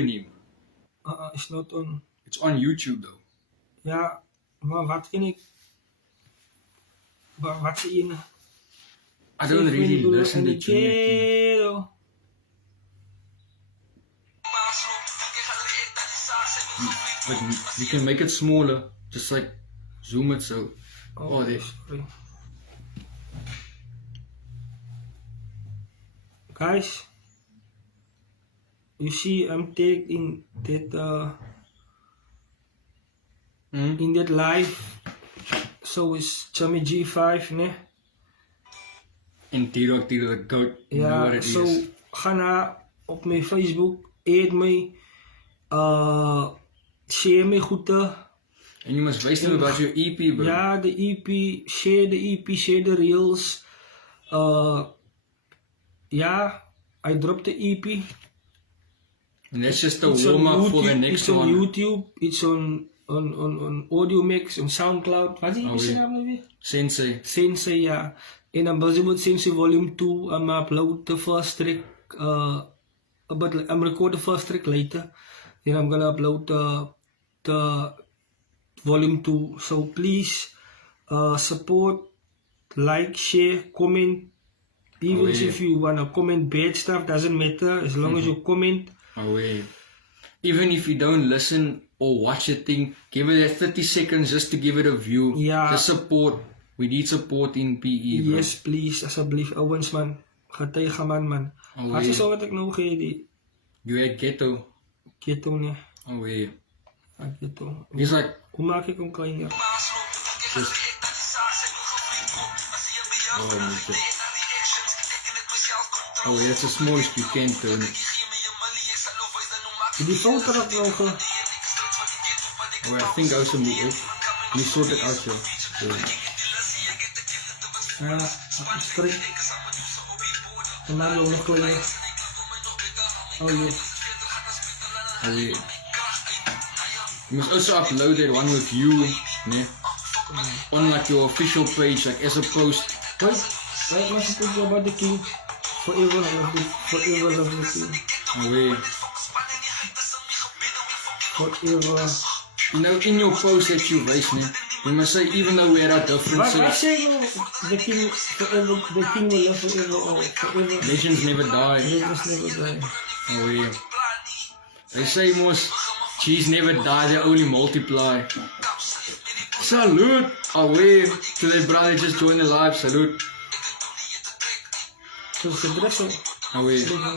name. It's not on. It's on YouTube though. Ja, maar wat ken ik? Wat zie je? I don't really listen to Junior King. King. But you can make it smaller, just like zoom it so. Oh, there. Sorry. Guys, you see I'm taking that in that live. So is Chummy G5, ne? En T-Rock, goat. You know what Ja, it so is. ga naar op mijn Facebook, add mij, share mij goed. And you must waste them about your EP, bro. Ja, de EP, share de EP, share de reels. Ja, I dropped the EP. And that's just a It's on warm up for the YouTube, next it's on one. YouTube, it's on Audio Mix, on Soundcloud. Wat is die naam nou weer? Sensei. Sensei, ja. En dan bezig met Sensei Volume 2. I'm upload the first track. But I'm record the first track later. Then I'm gonna upload the Volume 2. So please support, like, share, comment. Even if you wanna comment bad stuff, doesn't matter as long as you comment. Oh wait. Even if you don't listen or watch a thing, give it a 30 seconds just to give it a view. Ja. Just support. We need support in PE, bro. Yes, please, alsjeblieft, Owens man. Getuige man. Oh, Wat is yeah. zo wat ik nou geef die You had ghetto. keto ne? Oh yeah. Keto. He's like, Hoe maak ik hem kleiner? just. Oh, my God. Oh yeah, it's the smallest you can turn it. Die foto erop nog. Oh, I think I should move it. Let me sort it out, yo. Ja, straight. En dan nog kleiner. Oh yeah. Oh yeah. You must also upload that one with you, ne? On like your official page, like as a post. Wait was it think about the king? Forever love the king. Oh yeah. Forever. You know, in your post that you raised, ne? You must say, even though we had our Wat differences, zeg je nou? The king forever, the king will live forever. Oh, forever. legends never die. Legends never die. Oh yeah. They say most cheese never die, they only multiply. Salute! Oh yeah. To their brother just joined the live, salute. So it's the dress. Oh yeah.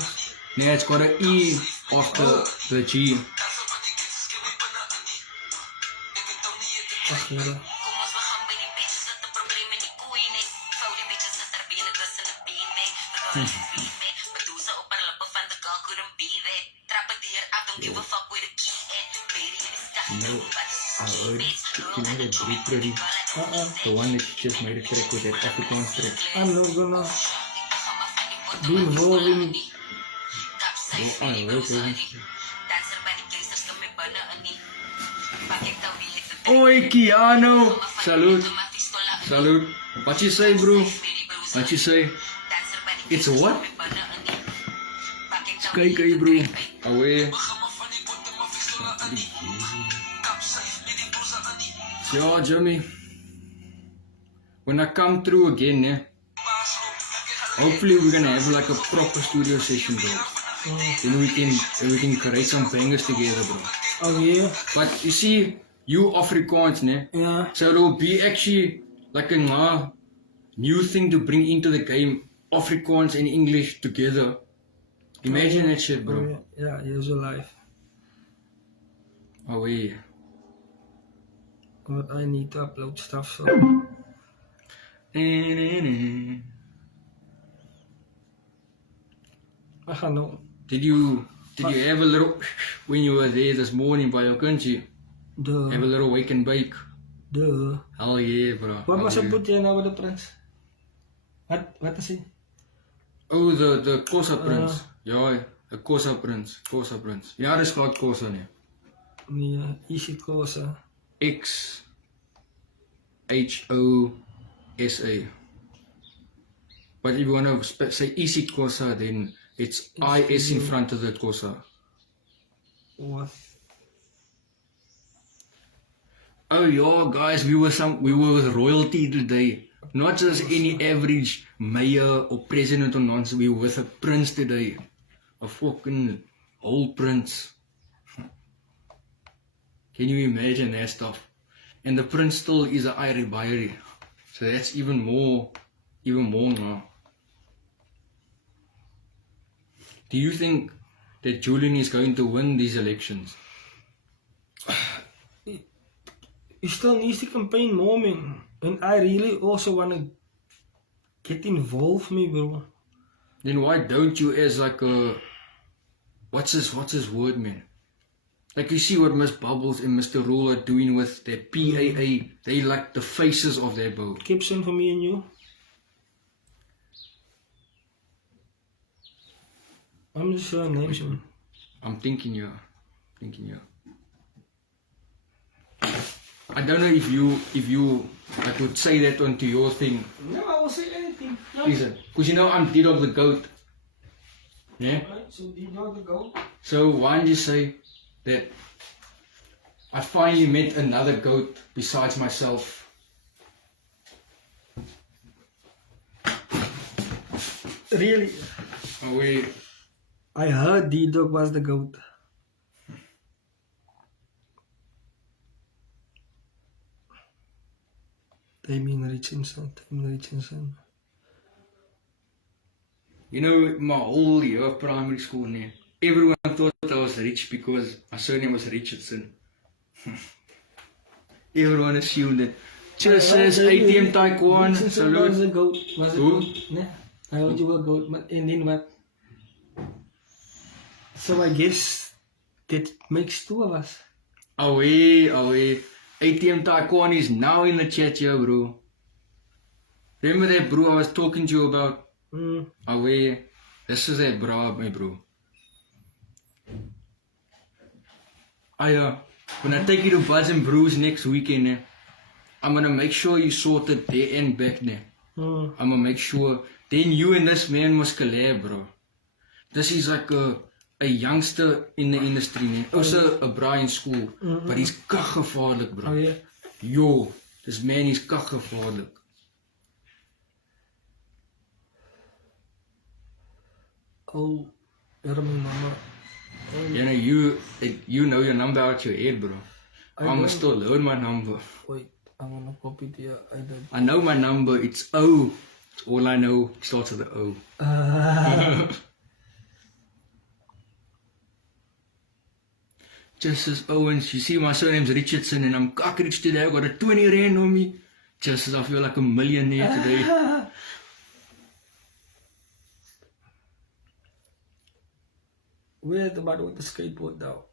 Yeah, it's got an E after the G. Ach ja. No, I heard, you know that Brie Pretty, the one that she just made a track with, that Afrikaans track. I'm not gonna be involved in Oh, I heard that. Oi, Keanu! Salute! Salute! What you say, bro? What you say? It's what? It's KK, bro. Away. So, yeah, Jimmy. When I come through again, yeah, hopefully we're gonna have like a proper studio session, bro. Then we can create some bangers together, bro. Oh yeah. But you see, you Afrikaans, ne? Yeah. So it will be actually like a new thing to bring into the game, Afrikaans and English together. Imagine that shit, bro. Oh, yeah. Yeah, here's your life. Oh yeah. But I need to upload stuff, so I ga nou. Did you have a little when you were there this morning by your country? Have a little wake and bake? Hell yeah, bro. Wat was Hell het yeah. boetje nou bij de prins? Wat is hij? Oh, the Kosa Prince. Ja, the Kosa Prince. Kosa Prince. Ja, dat is glad Kosa, nee. Nee, Easy Kosa. XHOSA. But if you want to say Easy Kosa, then it's IS in front of the Kosa. What? Oh yeah, guys, we were with royalty today. Not just any average mayor or president or nonsense. We were with a prince today. A fucking old prince. Can you imagine that stuff? And the prince still is a Irish Bayery. So that's even more now. Do you think that Julian is going to win these elections? He still needs to campaign more, man. And I really also want to get involved, me, bro. Then why don't you as like a... What's his word, man? Like you see what Miss Bubbles and Mr. Rule are doing with their PAA. They like the faces of their boat. Gibson for me and you. I'm just sure names, man. I'm thinking you. I don't know if you I could say that onto your thing. No, I will say anything. No. Is it? Because you know I'm D-Dog the goat. Yeah? Alright, so D-Dog the goat. So why don't you say that I finally met another goat besides myself? Really? Oh wait. I heard D-Dog was the goat. Damien Richardson. You know, my whole year of primary school, man, everyone thought I was rich because my surname was Richardson. Everyone assumed it. Just says ATM Taekwondo. Was the Salute. goat. Was it Who? goat? Nah, I heard you were goat, but and then what? So I guess that makes two of us. Away. ATM Taekwondo is now in the chat here, bro. Remember that bro I was talking to you about? Away. This is that bro, my bro. When I take you to Buzz and Brews next weekend, I'm gonna make sure you sort it there and back there. I'm gonna make sure. Then you and this man must collab, bro. This is like a youngster in the industry, man. Also a bra in school, but he's kaggevaarlik, bro. Oh yeah. Yo, this man is kaggevaarlik. Oh, you're my mama. You know, you know your number out your head, bro. I'm gonna still learn my number. Wait, I wanna copy it here. I know my number, it's O. It's all I know, it starts with the O. Just as Owens, you see my surname's Richardson and I'm cock-rich today, I got a 20 rand on me. Just as I feel like a millionaire today. We're about with the skateboard now.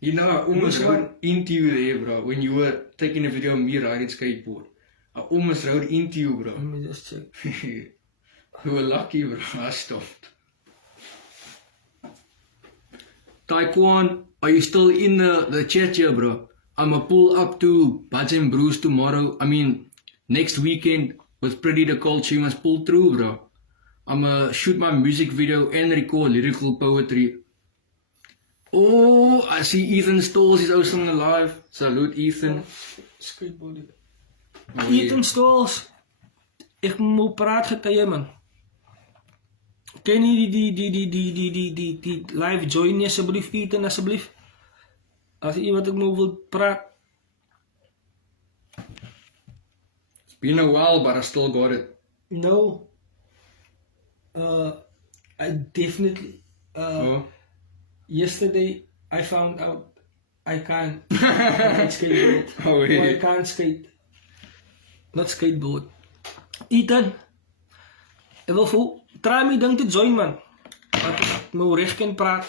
You know, I almost rode into you there, bro, when you were taking a video of me riding skateboard. I almost rode into you, bro. Let me just check. You were lucky, bro. I stopped. Taekwondo, are you still in the chat here, bro? I'ma pull up to Buds and Brews tomorrow. I mean, next weekend with Pretty the Culture. You must pull through, bro. I'ma shoot my music video and record lyrical poetry. Oh, I see Ethan Stalls is also alive. Salute, Ethan. Skateboard. Oh, Ethan Stalls. Ek moet praat getuie, man. Ken jy die live join nie asseblief, Ethan, asseblief? As jy wat ek moet wil praat. It's been a while, but I still got it. No. I definitely. Yesterday, I found out I can't skateboard. Oh, yeah. Or I can't skate. Not skateboard. Ethan, ek wil vir try my ding te join, man. Dat ek my reg kan praat.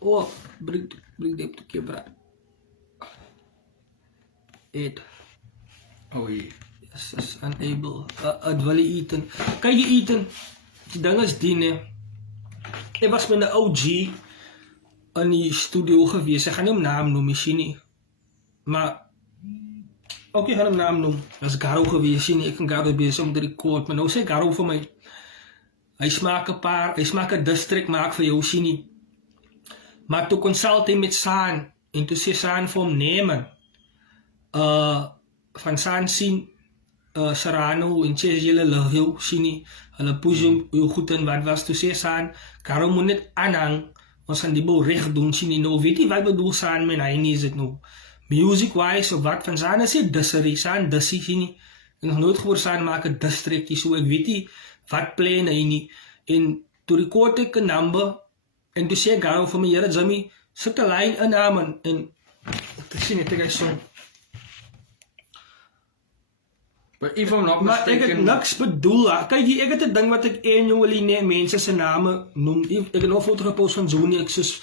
Oh, bring them to camera. 8. Oh, yeah. Is unable. Adwale Ethan. Kijk je Ethan. Die ding is die, ne. Ek was met 'n OG in die studio gewees. Ek gaan nie hom naam noem, misschien nie. Maar ook nie gaan 'n naam noem. As Garo gewees sien, ek en Garo besig om te record, maar nou sê Garo vir my, hy smaak 'n district maak vir jou sien nie. Maar toe consult hy met Saan, en toe sê Saan vir hom, nee man, van Saan sien, Serrano en sê julle lig jou sien nie, hulle push jou goed in, wat was toe sê Saan, Garo moet net aanhang, ons gaan die boel recht doen sien nie, nou weet jy wat bedoel Saan met hy nie is het nou, music wise of wat van Saan is dit disserie, Saan dissie sien nie, en nog nooit gehoor Saan maak 'n districtie, so ek weet nie wat plan hy nie, en toe record ek 'n number, en toe sê Garo vir my, Here Jimmy, sit 'n lyn in naam, en ek sien net hy song. But if I'm not Maar ek het mistaken, niks bedoel, kyk ek het 'n ding wat ek annually nee, mense se name noem, ek het nog 'n foto gepost van Junior, ek soos,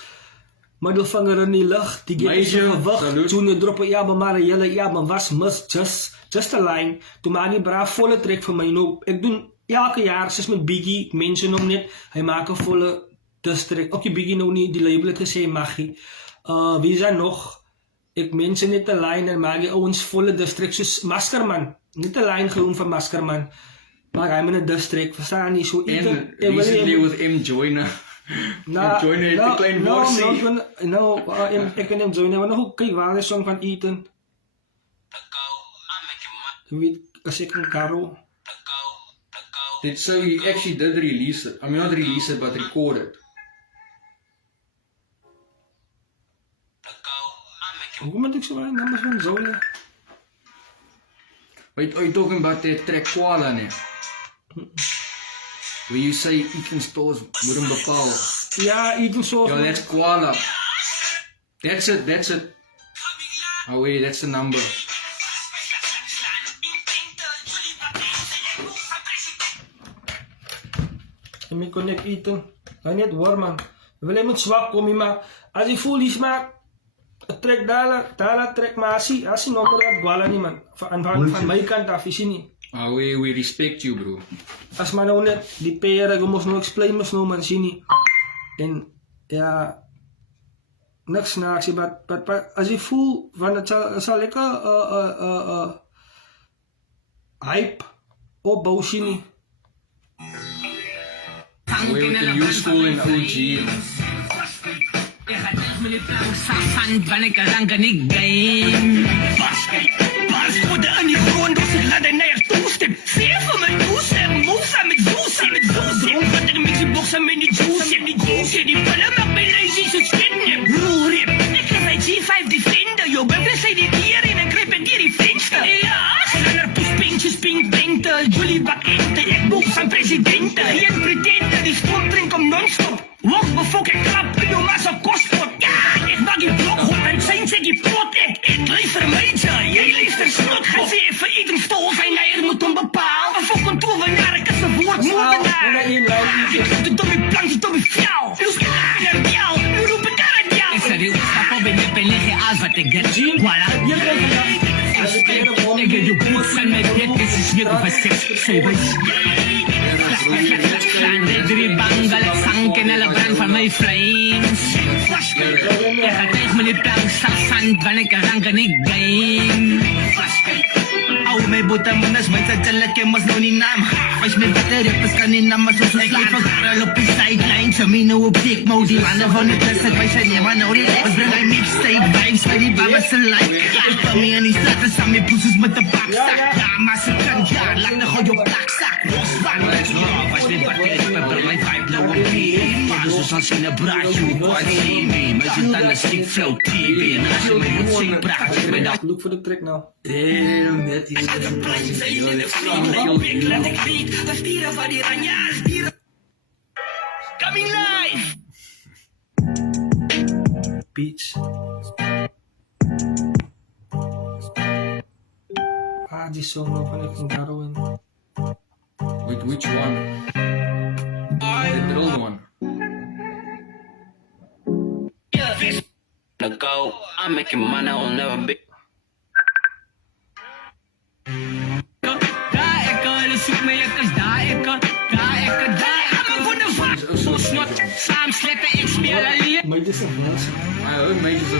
middelvinger in die lug, die gee sy Major, gewig, salute. Junior drop 'n album, maar 'n hele album was mis, just a line, toe maak die braaf volle trek vir my, nou, ek doen elke jaar, soos met Biggie, mense noem net, hy maak 'n volle district, ook die Biggie nou nie, die label het gesê, mag hy, wie is daar nog, ek mense net 'n line, en maak die ouens volle district, soos Maskerman, net 'n lyn genoem vir Maskerman, maar hy met 'n district, verstaan nie, so and recently with M. Joyner, M. Joyner het 'n klein worsie. Ek en M. Joyner, maar nog kyk waar is song van Ethan, jy weet, as ek en Garo, So he actually did release it. I mean, not release it, but record it. hoe moet ek so baie nummers van Zola? Wait, are you talking about that track Koala ne? Where you say Ethan Stores moet hom bepaal. Ja, Ethan Stores, Yeah, that's Koala. That's it. Oh wait, that's the number. en my connect Ethan, hy net hoor man, wil hy moet swak kom nie, maar as hy voel die smaak, trek dala trek, maar as hy nog wat gwala nie man, van my kant af, is hy nie. Oh, we respect you, bro. As maar nou net, die pere, ek moes nou explain mos nou man, sien nie. En, ja, niks snaaks, maar as jy voel, want het sal lekker hype opbou, sien nie. Way with the new school and OG. Sassan van ik lang kan ik game. Pas goede aan die grond, dus ik laat een naar toestep. Zeer van mijn toestep, moesa met zoes. Dronk wat ik met die boksen met die juice. En die juice, die pillen maakt mijn lazy zo schinnen. Roerip, ik heb mijn G5 Defender. Yo, ben blij zei die dier en ik kreeg een dier die venster. Ja, zijn er toespintjes, pinkbenten. Jullie bak eten, ik boek zijn presidenten. Hier pretender, die stond drink om non-stop. Wacht, befok ik klap in jou massa kostpot. Ja, ik maak die blok op en zijn ze die pot. Ik luister meidje, jij luister snot. Ga ze even eten stol zijn eier moet hem bepalen. Of ook een tovenaar, ik is een woordmoordenaar. Ik heb de domme plankje, domme fjouw. Dus naar jou, nu roep ik daar aan jou. Ik zeg die oorstap op en je bent liggen als wat ik get. Voilà. Ik heb je boek en met dit is het weer op een seks. Drie bangal, sank en alle brand van mijn flames. Je gaat tegen me die plank, zand, wanneer ik rank en ik game. Au, mijn boete moeders, mijn zatelijk en mas nou niet naam. Als mijn batterij kan niet naam, maar zo slaan. Ik heb elkaar op de sideline, zo min op dik mode. Die mannen van de plus, ik weet niet, maar nou die lekker. Breng mijn mixtape vibes, bij die babas zijn like. Ik kom hier in die straten, staan mijn poesjes met de bakzak. Ja, maar ze kan jaar lang nog op je plakzak. Losbaan, let's love, als dit batterij is, maar breng mijn vibe low op die. Maar zo zal ze in een braadje, wat zie me. Met je tanden stiek flow TV. En als je mij moet zien, praat je met dat. Look for the trick now. Damn, that is Laat ik weet, de stieren van die ranjaars, dieren. Coming live! Beats. Die song nog van ik van Garo in. Wait, which one? The drill one. Let go, I'm making money, I'll never be. Maar dit is een verse. I heard Major's a...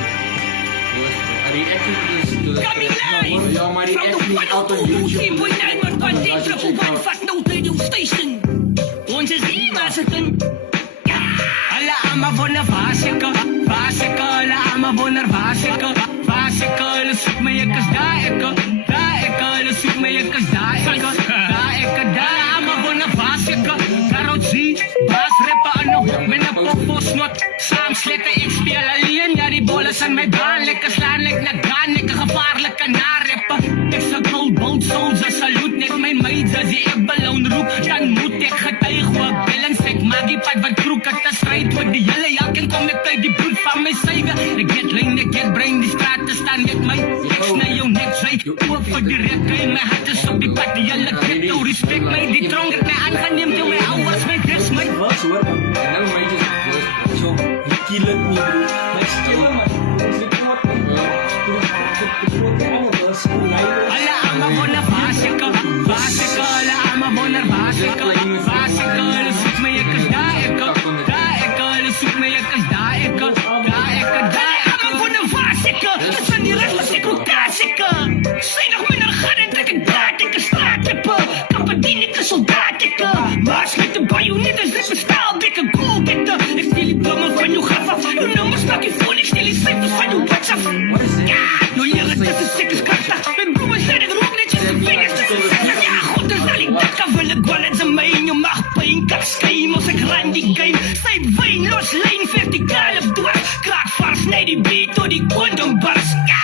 I reacted to this to the Coming track. live Ja, maar die from app the nie out on 102.9 YouTube. Content Triple One Fat No Radio Station. Ons is hier waar ze kunnen. Alla ama wonder vasika, alla ama wonder vasika, hulle soek my ek is daar ek, hulle soek my ek is daar ek, daar ama wonder vasika, daarop zie, baas rapper aan de hoek met een popposnot, saam slette ek speel alleen, ja die bol is in my baan, lekker slaan, lekker gaan, lekker gevaarlike narapper, ek is een cold boat soldier, salute net my maids, as die ek beloon roep, dan moet ek getuig, wat balance, ek maak die pad wat kroek, het is strijd, wat die hele jak, en kom ek uit die bloed van my syge, ek get lijn, ek get brain, die straat te staan met my, ek snij jou nek, sy, oop vir die rekke, my hart is op die pad, die hele crypto, respect my, die tronk het my aangeneem, toe my ouwers, my dis my, Wat hoor man? En nou my just So, you kill it me bro. My skill man. Ons report me. alla ama wonder vasika, alla ama wonder vasika, hulle soek my ek is daar ek, hulle soek my ek is daar ek, daar ama wonder vasika, dis van die rest is ek ook tasika, sy nog minder gaan en trek ek daad ek is straatlippe, kapadien ek is soldaat ek, maas met die bajonet is dit bestaal dikke gold ek, ek stel die blomme van jou graf af, jou nummer stak die phone, ek stel die cijfers van jou WhatsApp, ja, nou jyre dit is ek is krachtig, met bloemen sê ek rook netjes die vingers, ja, goed is al die dikke wille gwallets in my en jou mag pijn, kak skym, ons ek run die game, sy wijn, los lijn, vertikaal op dwars, kraak vars, nee die beat, door die condom bars, ja,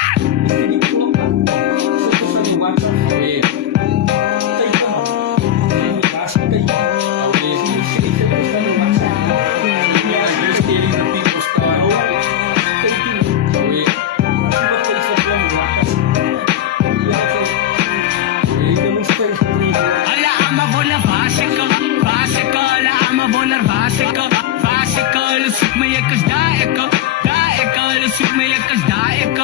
alla ama wonder vasika, alla ama wonder vasika, hulle soek my ek is daar ek, hulle soek my ek is daar ek,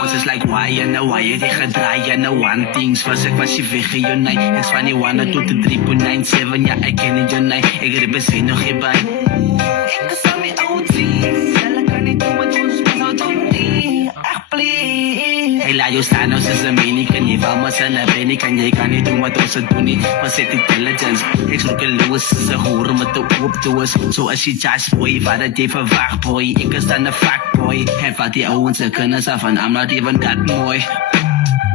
was is like why en nou why het jy gedraai en nou one things was ek was jy weg in jou night ek van die 1 tot die 3.97 ja ek ken nie jou night ek represent nog hier by ek is aan my OG's, hulle kan nie doen wat ons wil doen nie, ach please. Hey laat jou staan ons is een mening kan jy val maar sin en ben kan jy kan nie doen wat ons het doen nie ons het intelligence ek soek een Louis is een hoer met die oop doos so as jy just boy wat het jy verwacht boy ek is dan een fuck boy en wat die ouwens se kinders af en I'm not even that mooi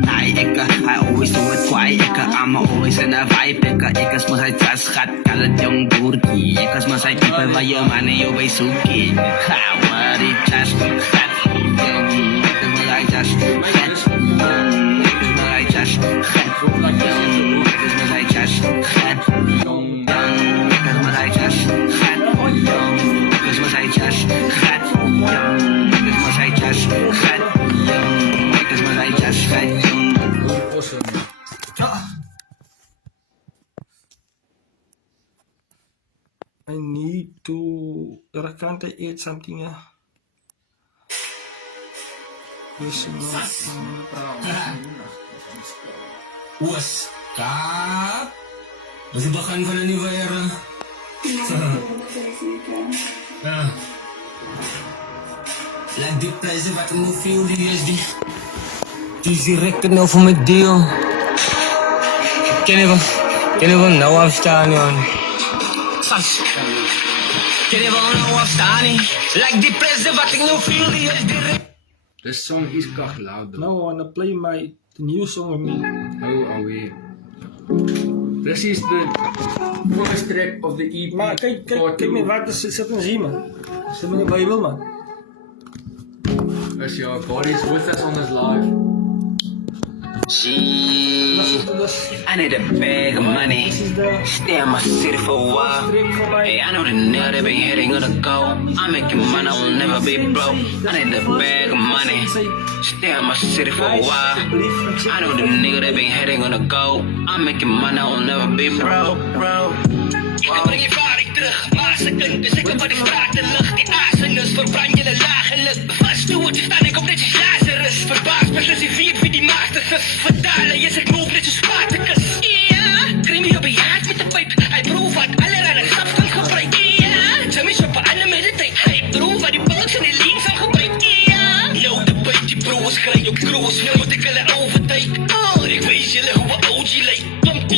nee I always do it quiet I'm always in a vibe ek is mos hy just gat kal het jong boerkie ek is mos hy type waar jou man en jou by soekie wat die just gat jong I just awesome. I need to. I can't eat something. Was kap? Masih bahkan kalau ni bayar. Like the price wat ik moet veel die USD. Dus direct nou voor mijn deal. Ken je wel nou afstaan joh. Ken je wel nou afstaan like the price wat ik nou veel die USD. This song is kach loud though. Now I wanna play the new song with me. Oh, away. This is the first track of the EP. Maar kijk part me two. wat er zit en zie man. Zit in de Bijbel man. As your God is with us on this live. I need a bag of money. This is the Stay in my city for a while. trick voor mij. Hey, I know the nigga that been hitting on the go. I'm making money, I will never be broke. I need a bag of money. Stay in my city for a while. I know the nigga that been hitting on the go. I'm making money, I will never be broke, bro. Ik breng je varing terug, Maaseken. Dus ik heb wat die straten lucht. Die azenus verbrand je de lage lucht. Vast toe het je staan, ik op dit is Lazarus. Verbaasd met z'n vier wie die maagdiges. Verdalen je zich move net zo Spartacus. Ja, creamy op je haat met de pijp. Hij proeft wat allerhande substance gebruikt. Ja, Jimmy is op een andere mediteit. Hij proeft wat die bulks en die leans al gebruikt. Ja, nou de pijp die bro is grijs.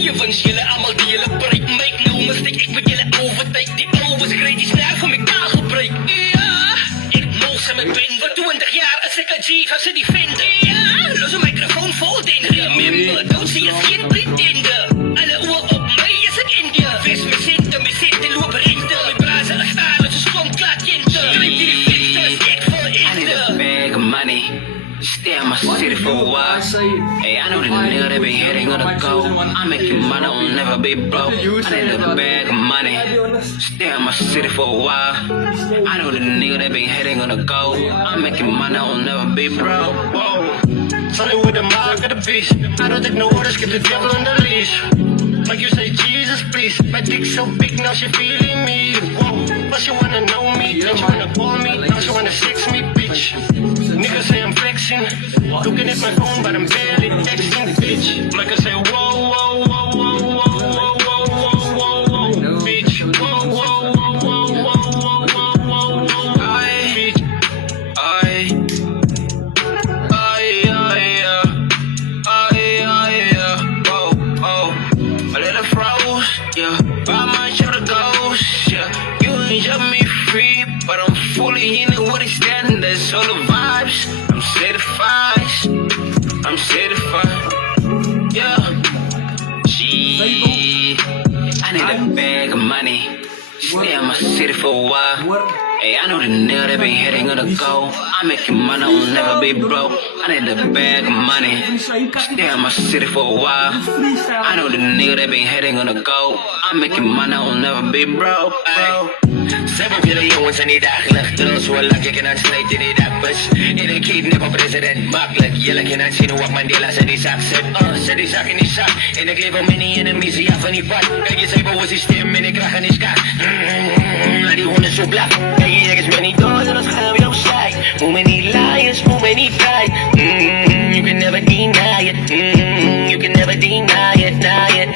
je wens jullie allemaal die jullie break. Make no mistake, ik ben jullie overtake. Die oude great, die snaar van mijn taalgebruik. Ja, ik moos aan mijn been. Voor 20 jaar als ik een G van ze die vinden. Ja, los een microfoon vol den. Remember, don't see je geen pretender. Alle oor op mij is het India. West me zitten, lopen rinten. Mijn brazen als stalen, ze stond klaar kinten. Krijg die fiets, dat is ik voor I need a India. bag of money. Stay in my city for a while. Hey, I know the nigga that been hitting on the go. I'm making money, I'll never be broke. I need a bag of money. Stay in my city for a while. I know the nigga that been hitting on the go. I'm making money, I'll never be broke. Whoa. Sonny with the mark of the beast. I don't take no orders, keep the devil on the leash. Like you say, Jesus, please. My dick so big, now she feeling me. Whoa. But she wanna know me, then she wanna call me. Now she wanna sex me, bitch. Niggas say I'm flexing. Looking at my phone, but I'm barely texting, bitch. Like I say, whoa, whoa, whoa, whoa, whoa, whoa, whoa, whoa, whoa, whoa, bitch. Whoa, whoa, whoa, whoa, whoa, whoa, whoa, whoa, bitch. A little froze, yeah. By my shoulder goes, yeah. You ain't set me free, but I'm fully in it with extenders. All the vibes, I'm certified. I'm certified, yeah. Gee, I need a bag of money. Stay in my city for a while. Hey, I know the nigga that been hitting on the go. I'm making money, I'll never be broke. I need a bag of money. Stay in my city for a while. I know the nigga that been hitting on the go. I'm making money, I'll never be broke. Ay. 7 jongens en die dagelijks terug. Zo lang je kan uitsluiten in die dakbus. In een kidnap op president makkelijk. Jullie kunnen zien hoe ik Mandela's in die zak zet. Zet die zak in die zak. En ik leef al met die enemies die af van die pad. Kijk je zei boven systeem en ik krijg aan die skaat. Laat die honden zo blak. Kijk je is met die dood en dan gaan we jouw side. Hoe many liars, hoe many pride. You can never deny it. You can never deny it, deny it.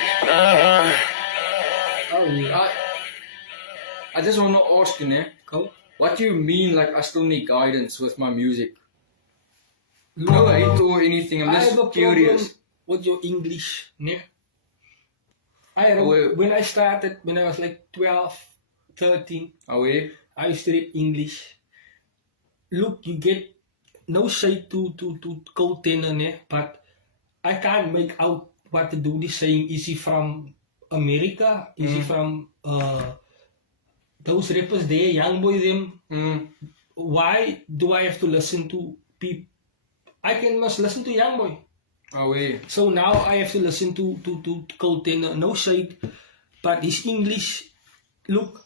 I just want to ask you, ne? Go. What do you mean, like, I still need guidance with my music? No hate or anything, I'm I have a just curious. problem with your English, ne? I Oh, when I started, when I was like 12, 13, Oh, yeah? I used to read English. Look, you get no shade to code tenor, ne? But I can't make out what to do. This saying, is he from America? Is he from those rappers there, young boy them? Why do I have to listen to people? Must listen to young boy. Oh, yeah. So now I have to listen to code tenor. No shade, but his English. Look,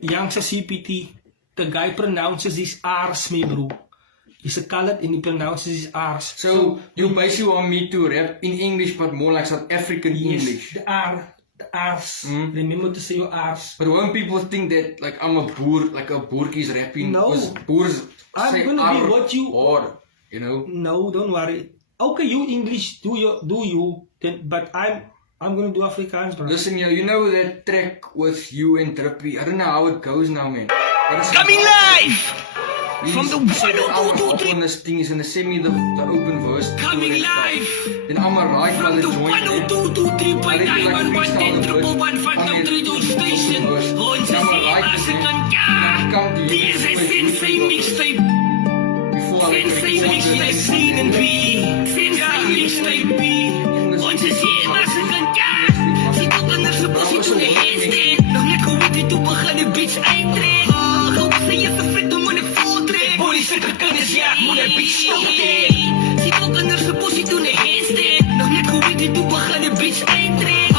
youngster CPT, the guy pronounces his R's, me bro. He's a colored and he pronounces his R's. So, you basically want me to rap in English, but more like South African yes, English. the R's. Remember to say your R's. But when people think that, like, I'm a boer, like a boertjie's rapping, No. because boers I'm say gonna be R what you- or, you know? No, don't worry. Okay, you English, do you? Then, but I'm gonna do Afrikaans, bro. Listen, you know that track with you and Trippy? I don't know how it goes now, man. But it's Coming live from the said that I was up 10223. on this thing, he's gonna send me the open verse. Coming live Then I'm alright from by the the joint. 102.91110 station. Ons is hier as ek kan ja. Dis is Sensei mixtape. Sensei mixtape scene and B. Sensei mixtape B. Ons is hier as ek kan ja. Sit op in 'n supposie toe die handstand. Nog net hoe dit toe begin die beats uittrek. Gou sê jy se vriend moet ek voortrek. Boy se kan is ja, moet ek beats optrek. Sit op in 'n supposie toe die handstand. Nog net hoe dit toe begin die beats uittrek.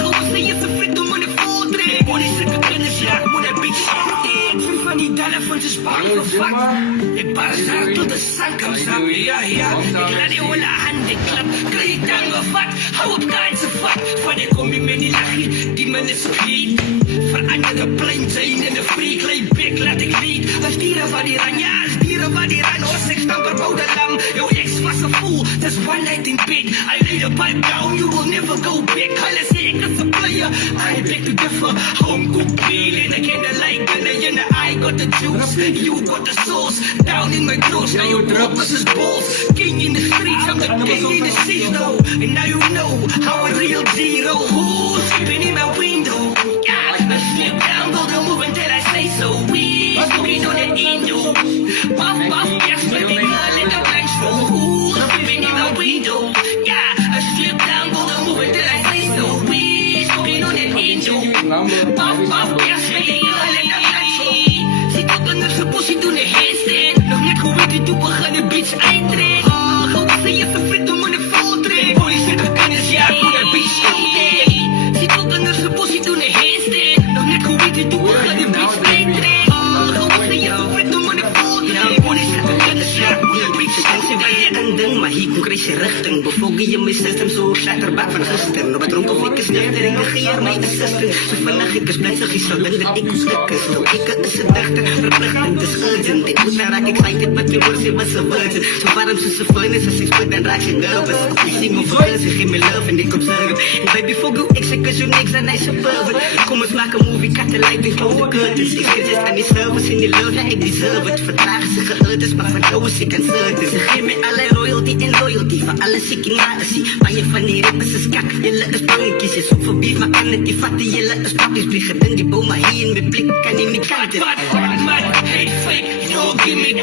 Gou sê jy se vriend moet ek voortrek. Boy se kan is ja, moet ek beats optrek. Van die dalle van se spark gevat. Ik pas daar tot de zak kan snap. Ja, ja. Ik laat die hele handen klap. Krijg je dan gevat. Hou op kaartje vat. Van die kom je met die lachie. Die man is speed. Verander de plain zijn en de freak. Klein bek laat ik leak. Als dieren van die ran. Ja, als dieren van die ran. Als ik stamper bouwde lam. Jouw ex was een fool. That's one night in bed. I laid a pipe down. You will never go back. Alles zeg ik is een play. yeah, I beg to differ. Home cooked meal in a candlelight dinner. Yeah, I got the juice, you got the sauce. Down in my clothes, now your purpose is balls. King in the streets, I'm the king in the seas, no. And now you know how a real zero. Who's sleeping in my window? Yeah, I slip down, go to move until I say so. We smoking on the Indo. Puff, puff, yes, baby girl, let the blanks roll. Who's sleeping in my window? Yeah, I slip down, go to move until I say so. We smoking on the Indo. Puff, puff, yes, baby girl, let the blanks roll. Zit op een nutse positie doen de handstand. Nog net geweten toe we gaan de bitch eintrek. Gewoon ze je verfrit om een voltrek. Police zit de kennis, ja, hoe de bitch stoot. Zit op een nutse positie doen de handstand. Nog net geweten toe we gaan de bitch eintrek. Gewoon ze je verfrit om een voltrek. Police zit de kennis, ja, hoe de bitch stoot. Ze bij je een ding, maar hier krijg je richting. Bevolken je mijn system, zo shatterbak van gisteren. Op het rond of ik is nuchter, ik regeer mijn assistent. Zo vannacht ik is blij, zeg je zo dat ik stuk is. Nou, ik is een dichter, verplichtend is urgent. Ik moet naar raak excited, but je wordt, ze was een virgin. Zo warm, ze furnace, als ik split, dan raak je nervous. Ik zie me voor ze geef me love en ik observe. En baby, for you, ik zeg, cause you niks en hij suburban. Kom eens maken movie, cut the light, close the curtains. Ik zit aan die service in die love, ja, ik deserve het. Vertragen ze gehoord is, maar van jou is ik een certain. Ze geef me alle royalty en loyalty, van alles ik in nazi. Maar je van die rippers is kak, jelle is bangetjes. Je zoekt voor beef, maar kan het die vatten, jelle is pakjes. Vliegen in die boom, maar hier in mijn blik kan hij niet kanten. Batman, hate fake, no gimmick.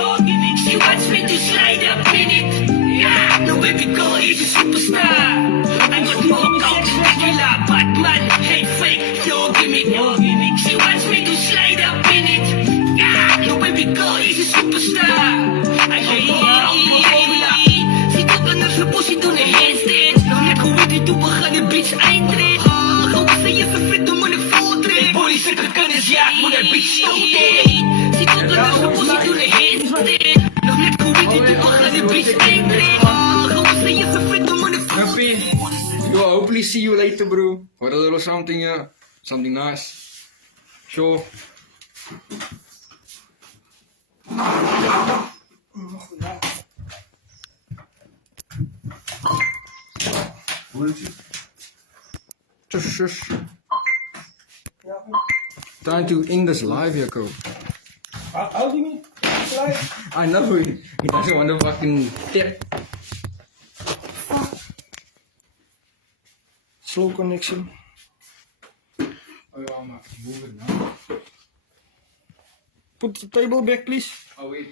She wants me to slide up in it. Yeah, no baby girl is a superstar. I got more counts than tequila. Batman, hate fake, no gimmick. She wants me to slide up in it. Yeah, no baby girl is a superstar. I got more counts than tequila. Zit op een nutse positie doen de handstand. Nog net hoe weet toe we gaan de bitch eintrek. Gewoon ze je verfrit om een voltrek. Police zit de kennis, ja, moet de bitch stoten. Zit op een nutse positie doen de handstand. Nog net hoe weet toe we gaan de bitch eintrek. Gewoon ze je verfrit om een voltrek. Happy. Yo, hopefully see you later, bro. For a little something, something nice. Sure. Just. Trying to end this live, Jacob. How do you mean? I know he doesn't want to fucking tip. Slow connection. Oh yeah, I'm move it now. Put the table back, please. Oh wait.